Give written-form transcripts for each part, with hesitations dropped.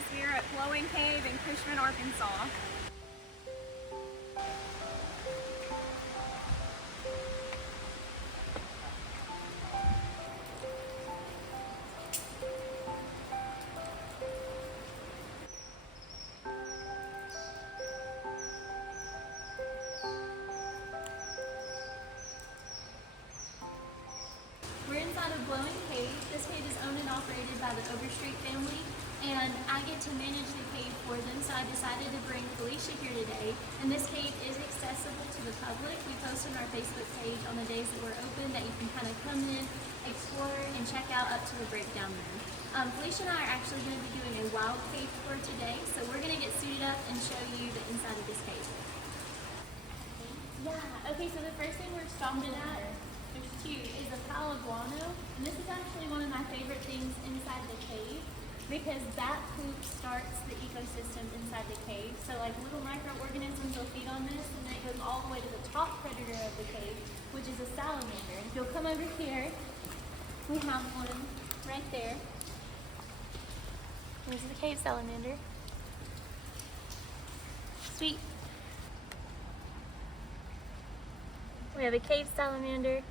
Louise. We are at Blowing Cave in Cushman, Arkansas. We're inside of Blowing Cave. This cave is owned and operated by the Overstreet family, and I get to manage the cave for them, so I decided to bring Felicia here today. And this cave is accessible to the public. We post on our Facebook page on the days that we're open that you can kind of come in, explore, and check out up to the breakdown room. Felicia and I are actually going to be doing a wild cave tour today, so we're going to get suited up and show you the inside of this cave. Yeah, okay, so the first thing we're stopping at, there's two, is a pile of guano. And this is actually one of my favorite things inside the cave because that poop starts the ecosystem inside the cave. So like little microorganisms will feed on this, and then it goes all the way to the top predator of the cave, which is a salamander. And if you'll come over here, we have one right there. Here's the cave salamander. Sweet. We have a cave salamander.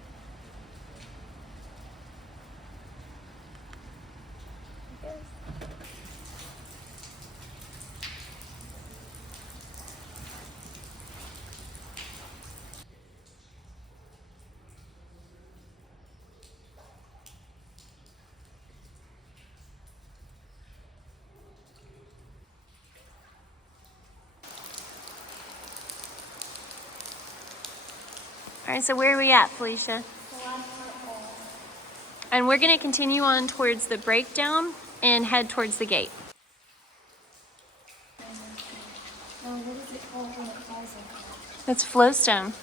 There it goes. All right, so where are we at, Felicia? And we're going to continue on towards the breakdown and head towards the gate. What is it called when it falls in? That's flowstone.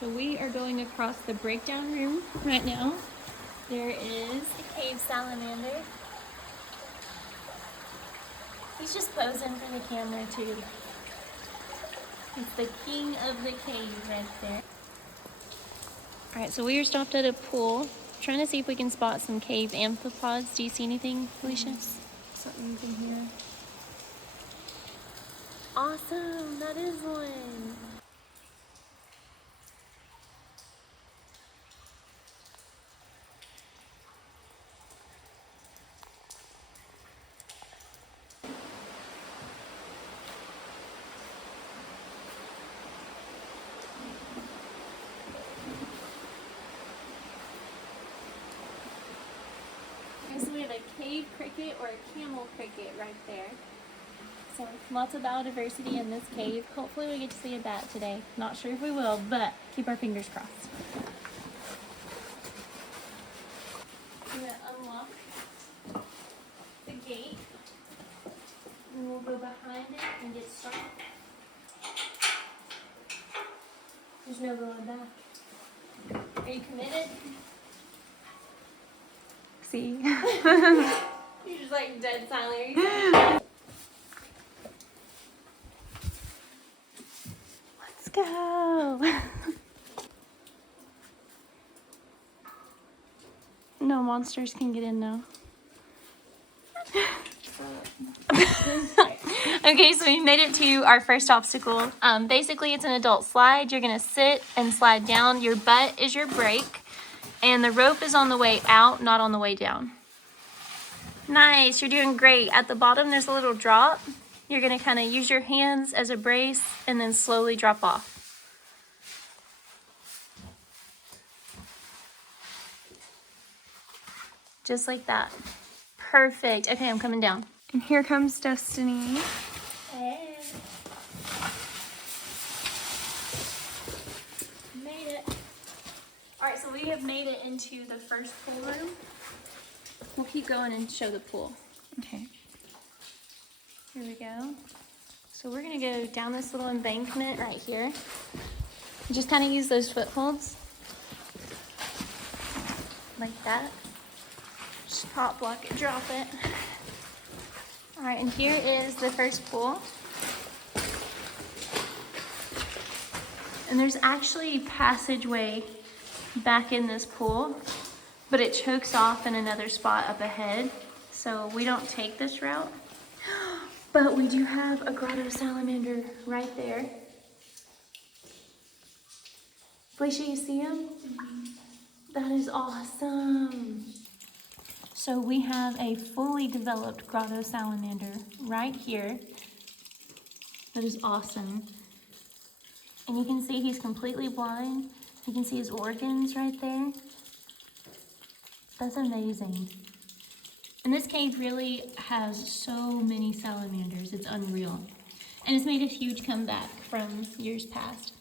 So we are going across the breakdown room right now. There is a cave salamander. He's just posing for the camera too. It's the king of the cave right there. All right, so we are stopped at a pool, trying to see if we can spot some cave amphipods. Do you see anything, Felicia? Something you can hear. Awesome, that is one. So we have a cave cricket or a camel cricket right there. So lots of biodiversity in this cave. Hopefully we get to see a bat today. Not sure if we will, but keep our fingers crossed. I'm going to unlock the gate. And we'll go behind it and get started. There's no going back. Are you committed? See? You're just like dead silent. Let's go. No monsters can get in now. Okay, so we made it to our first obstacle. Basically, it's an adult slide. You're gonna sit and slide down. Your butt is your brake. And the rope is on the way out, not on the way down. Nice, you're doing great. At the bottom, there's a little drop. You're gonna kind of use your hands as a brace and then slowly drop off. Just like that. Perfect. Okay, I'm coming down. And here comes Destiny. Hey. Made it. All right, so we have made it into the first pool room. We'll keep going and show the pool. Okay. Here we go. So we're gonna go down this little embankment right here. Just kind of use those footholds. Like that. Just pop, block it, drop it. All right, and here is the first pool. And there's actually passageway back in this pool, but it chokes off in another spot up ahead. So we don't take this route, but we do have a grotto salamander right there. Felicia, you see him? That is awesome. So we have a fully developed grotto salamander right here. That is awesome. And you can see he's completely blind. You can see his organs right there. That's amazing. And this cave really has so many salamanders. It's unreal. And it's made a huge comeback from years past.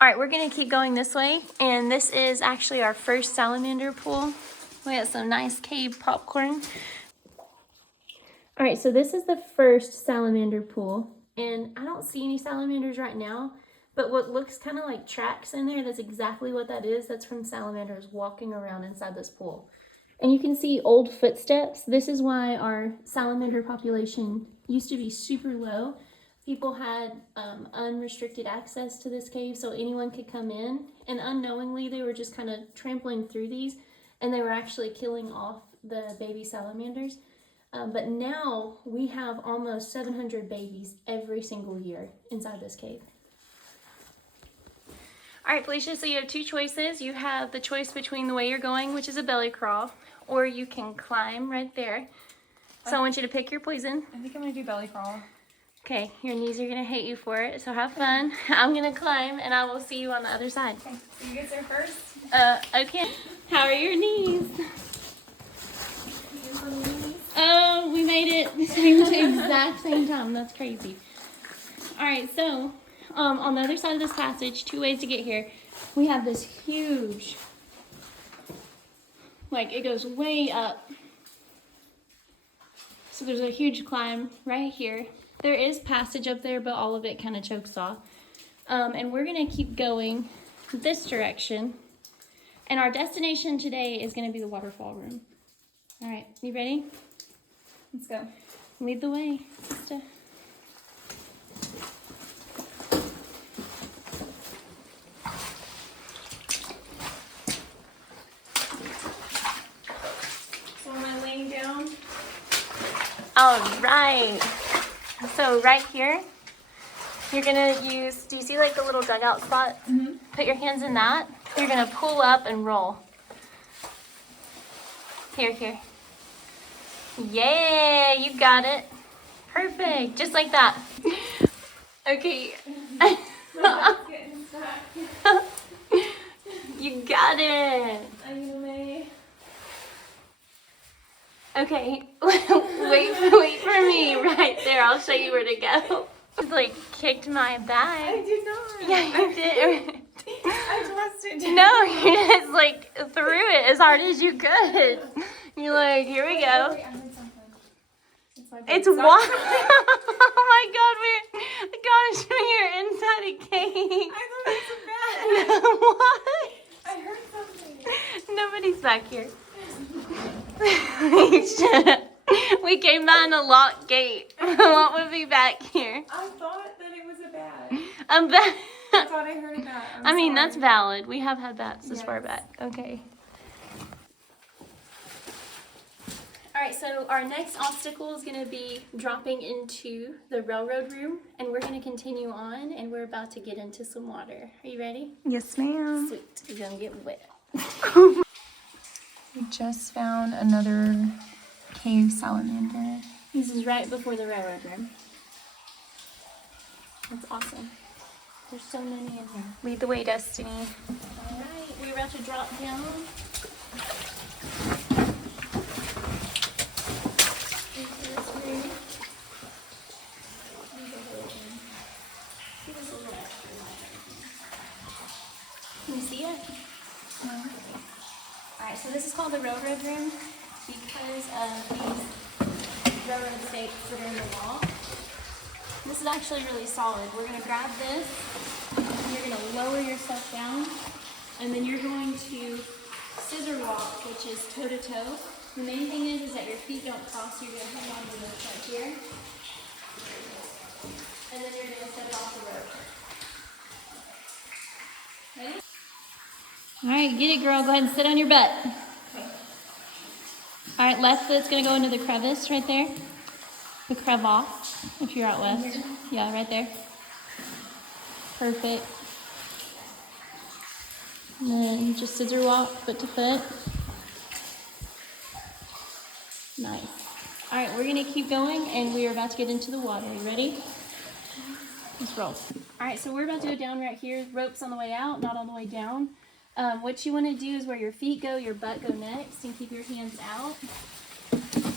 All right, we're gonna keep going this way. And this is actually our first salamander pool. We got some nice cave popcorn. All right, so this is the first salamander pool. And I don't see any salamanders right now, but what looks kind of like tracks in there, that's exactly what that is. That's from salamanders walking around inside this pool. And you can see old footsteps. This is why our salamander population used to be super low. People had unrestricted access to this cave, so anyone could come in. And unknowingly, they were just kind of trampling through these, and they were actually killing off the baby salamanders. But now we have almost 700 babies every single year inside this cave. All right, Felicia, so you have two choices. You have the choice between the way you're going, which is a belly crawl, or you can climb right there. So I want you to pick your poison. I think I'm gonna do belly crawl. Okay, your knees are gonna hate you for it, so have fun. I'm gonna climb, and I will see you on the other side. Okay, so you get there first? Okay. How are your knees? Oh, we made it the exact same time. That's crazy. All right, so on the other side of this passage, two ways to get here. We have this huge, like it goes way up. So there's a huge climb right here. There is passage up there, but all of it kind of chokes off. And we're gonna keep going this direction. And our destination today is gonna be the waterfall room. All right, you ready? Let's go. Lead the way, sister. So am I laying down? All right. So right here, you're gonna use, do you see like the little dugout spot? Mm-hmm. Put your hands in that. You're gonna pull up and roll. Here. Yeah, you got it. Perfect, just like that. Okay. Getting stuck. You got it. I may. Okay, wait for me right there. I'll show you where to go. Just like kicked my I bag. did not. Yeah, you did. I twisted. No, you just like threw it as hard as you could. You're like, here we go. Wait, I heard something. It's what? Oh my God, gosh, we're inside a cave. I thought it was a bat. What? I heard something. Nobody's back here. We came behind a locked gate. What would be back here? I thought that it was a bat. I'm back. I thought I heard a bat. I mean, that's sorry. valid. We have had bats this far Yes. back. Okay. All right, so our next obstacle is going to be dropping into the railroad room, and we're going to continue on, and we're about to get into some water. Are you ready? Yes, ma'am. Sweet. You're going to get wet. We just found another cave salamander. This is right before the railroad room. That's awesome. There's so many in here. Lead the way, Destiny. All right, we're about to drop down. Into this room. Give us a little extra light. Can you see it? No. Alright, so this is called the railroad room because of these railroad stakes that are in the wall. This is actually really solid. We're going to grab this, and you're going to lower yourself down, and then you're going to scissor walk, which is toe to toe, The main thing is that your feet don't cross. You're going to hang on to this right here. And then you're going to step off the rope. Ready? All right, get it, girl. Go ahead and sit on your butt. Okay. All right, left foot's going to go into the crevice right there. The crevasse, if you're out west. Yeah, right there. Perfect. And then just scissor walk, foot to foot. Nice. All right, we're gonna keep going and we are about to get into the water. You ready? Let's roll. All right, so we're about to go down right here. Rope's on the way out, not on the way down. What you wanna do is where your feet go, your butt go next, and keep your hands out. And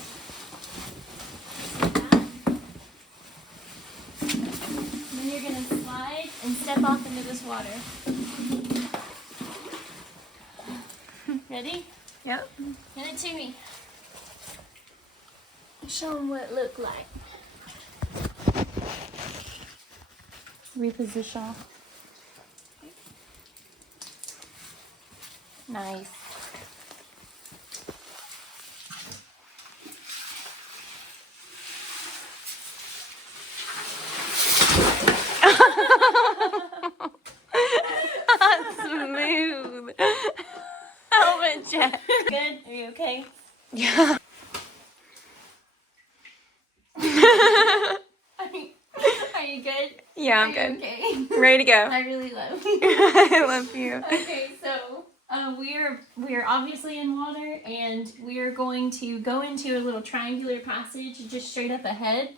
then you're gonna slide and step off into this water. Ready? Yep. Hand it to me. Show them what it looked like. Reposition. Nice. Smooth. Helmet check. Good? Are you okay? Yeah. Are you good? Yeah, I'm Are good. you okay? Ready to go. I really love you. I love you. Okay, so we are obviously in water, and we are going to go into a little triangular passage just straight up ahead,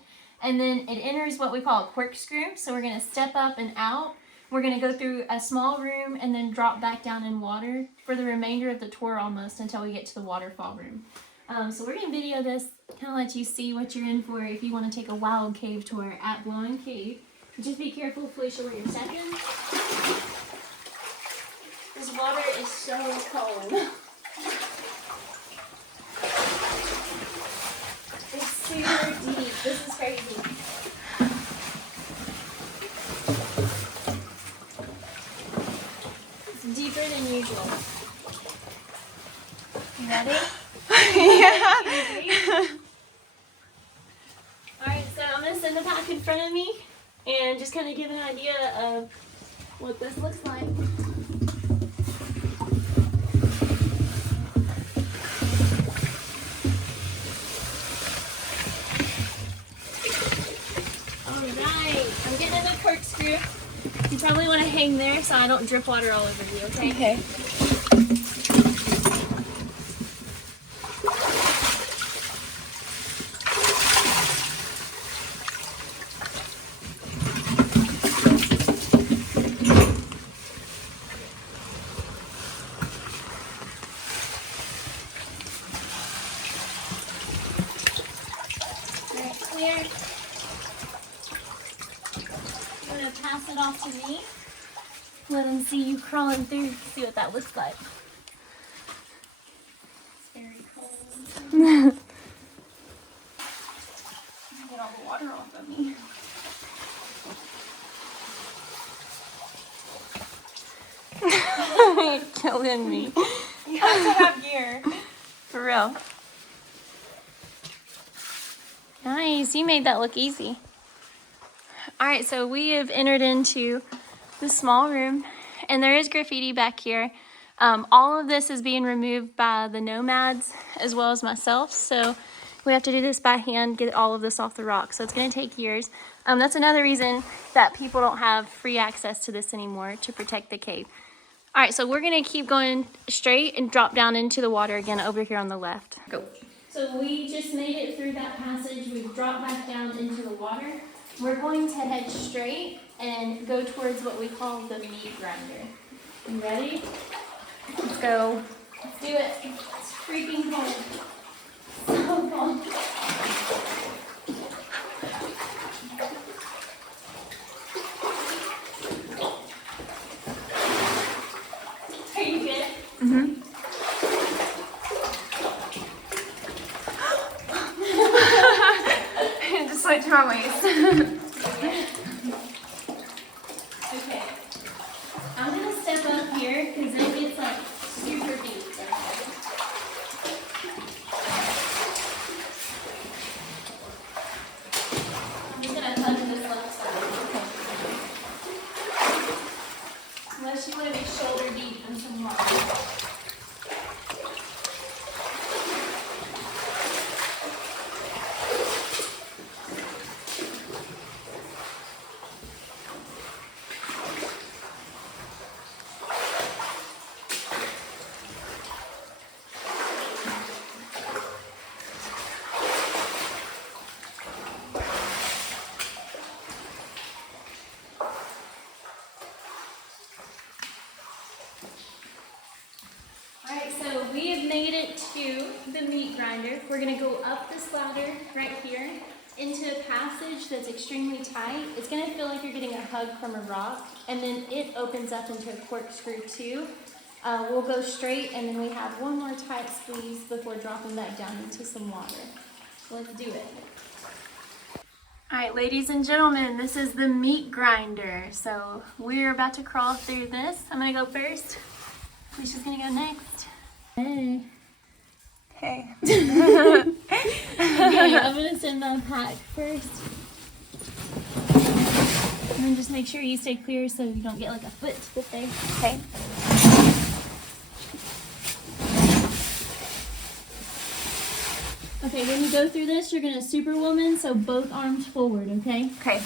and then it enters what we call a corkscrew. So we're going to step up and out. We're going to go through a small room and then drop back down in water for the remainder of the tour almost until we get to the waterfall room. So we're going to video this, kind of let you see what you're in for if you want to take a wild cave tour at Blowing Cave. Just be careful, Felicia, where you're stepping. This water is so cold. It's super deep. This is crazy. It's deeper than usual. You ready? Yeah. Alright, so I'm going to send the pack in front of me and just kind of give an idea of what this looks like. Alright, I'm getting in the corkscrew. You probably want to hang there so I don't drip water all over you, okay? Okay. Alright, clear. I'm going to pass it off to me. Let them see you crawling through. See what that looks like. It's very cold. Get all the water off of me. You're killing me. You have to have gear. For real. Nice. You made that look easy. All right, so we have entered into the small room, and there is graffiti back here. All of this is being removed by the nomads as well as myself, so we have to do this by hand, get all of this off the rock. So it's going to take years. That's another reason that people don't have free access to this anymore, to protect the cave. All right, so we're going to keep going straight and drop down into the water again over here on the left. Go. So we just made it through that passage. We've dropped back down into the water. We're going to head straight and go towards what we call the meat grinder. You ready? Let's go. Let's do it. It's freaking cold. So cold. Are you good? Mm-hmm. Just went to my waist. Okay. I'm going to step up here because it gets like super deep. grinder. We're gonna go up this ladder right here into a passage that's extremely tight. It's gonna feel like you're getting a hug from a rock, and then it opens up into a corkscrew too. We'll go straight, and then we have one more tight squeeze before dropping back down into some water. Let's do it. All right, ladies and gentlemen, this is the meat grinder. So we're about to crawl through this. I'm gonna go first. Alicia's gonna go next. Hey. Okay. Okay, I'm gonna send my pack first. And then just make sure you stay clear so you don't get like a foot fit there. Okay. Okay, when you go through this, you're gonna superwoman, so both arms forward, okay? Okay.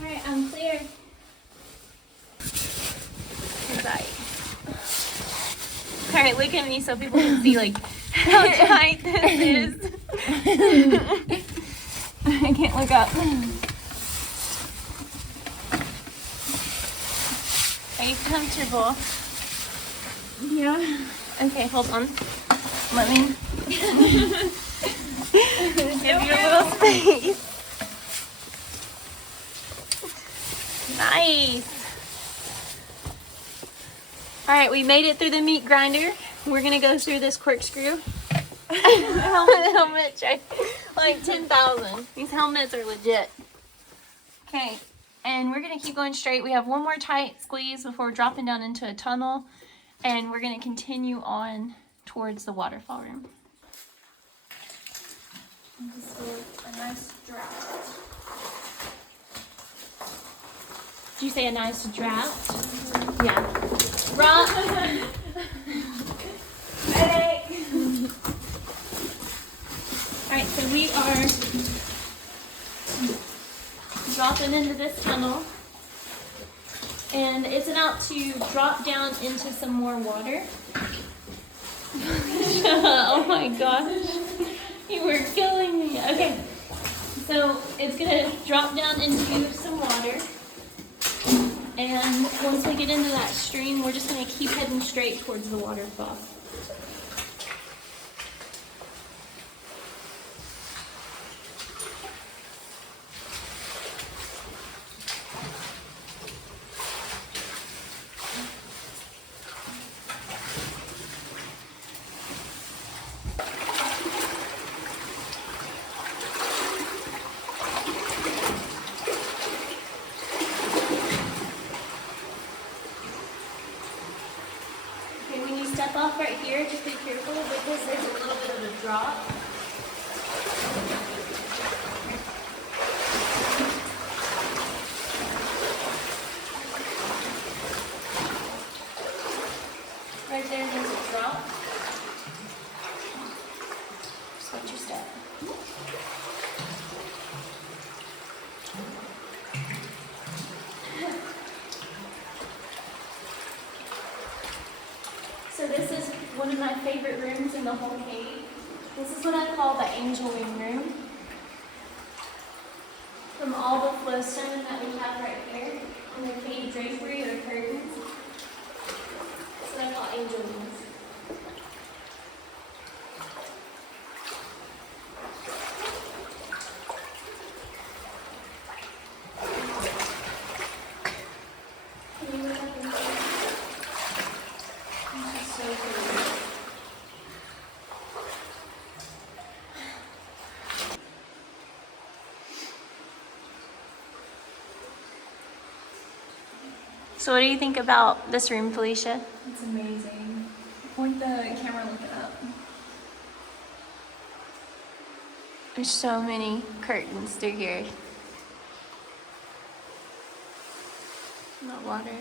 Alright, I'm clear. All right, look at me so people can see like how tight this is. I can't look up. Are you comfortable? Yeah. Okay, hold on. Let me give you a little space. Nice. All right, we made it through the meat grinder. We're gonna go through this corkscrew. Helmet check, like 10,000. These helmets are legit. Okay, and we're gonna keep going straight. We have one more tight squeeze before dropping down into a tunnel, and we're gonna continue on towards the waterfall room. This is a nice draft. Did you say a nice draft? Yeah. Rock. Alright, so we are dropping into this tunnel. And it's about to drop down into some more water. Oh my gosh. You were killing me. Okay. So it's gonna drop down into some water. And once we get into that stream, we're just gonna keep heading straight towards the waterfall. Okay, when you step off right here, just be careful because there's a little bit of a drop. Right there, there's a drop. Just watch your step. So this is one of my favorite rooms in the whole cave. This is what I call the angel wing room. From all the flowstone that we have right here in the cave drapery or curtains. That's what I call angel wings. Can you look up and see? This is so cool. So what do you think about this room, Felicia? It's amazing. Point the camera, look it up. There's so many curtains through here. Not water.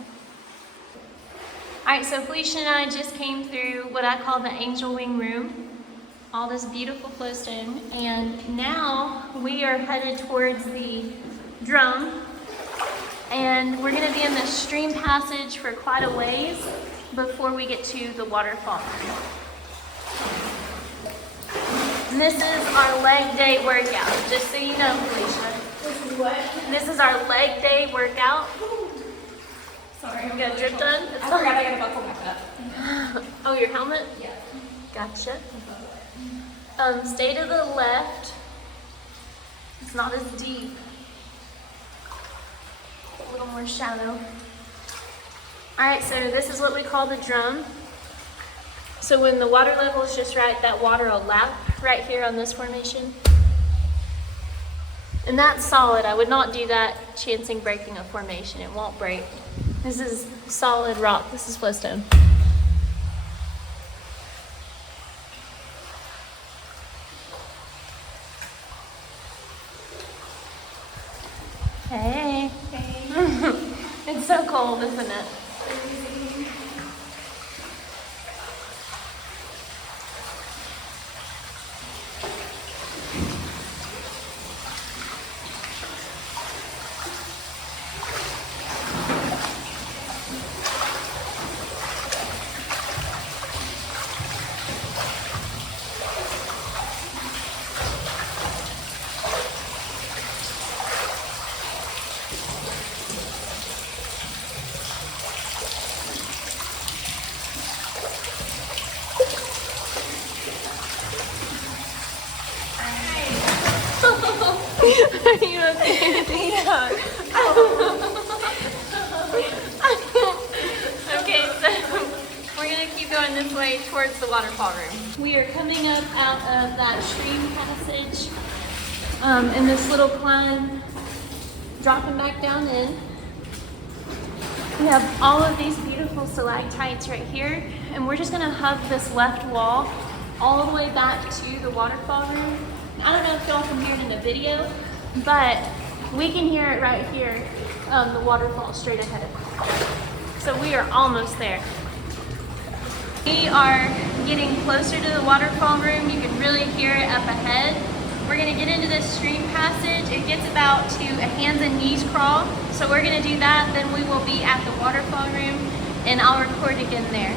Alright, so Felicia and I just came through what I call the angel wing room. All this beautiful flowstone. And now we are headed towards the drum. And we're gonna be in this stream passage for quite a ways before we get to the waterfall. And this is our leg day workout, just so you know, Felicia. This is what? This is our leg day workout. Sorry. You got drip done? I forgot I gotta buckle back up. Oh, your helmet? Yeah. Gotcha. Stay to the left. It's not as deep. A little more shallow. All right, so this is what we call the drum. So when the water level is just right, that water will lap right here on this formation. And that's solid. I would not do that chancing breaking a formation. It won't break. This is solid rock. This is flowstone. Hey. Hey. It's so cold, isn't it? Are you okay? Yeah. Okay, so we're gonna keep going this way towards the waterfall room. We are coming up out of that stream passage in this little climb, dropping back down in. We have all of these beautiful stalactites right here, and we're just gonna hug this left wall all the way back to the waterfall room. I don't know if y'all can hear it in the video, but we can hear it right here, the waterfall straight ahead. So we are almost there. We are getting closer to the waterfall room. You can really hear it up ahead. We're gonna get into this stream passage. It gets about to a hands and knees crawl. So we're gonna do that, then we will be at the waterfall room and I'll record again there.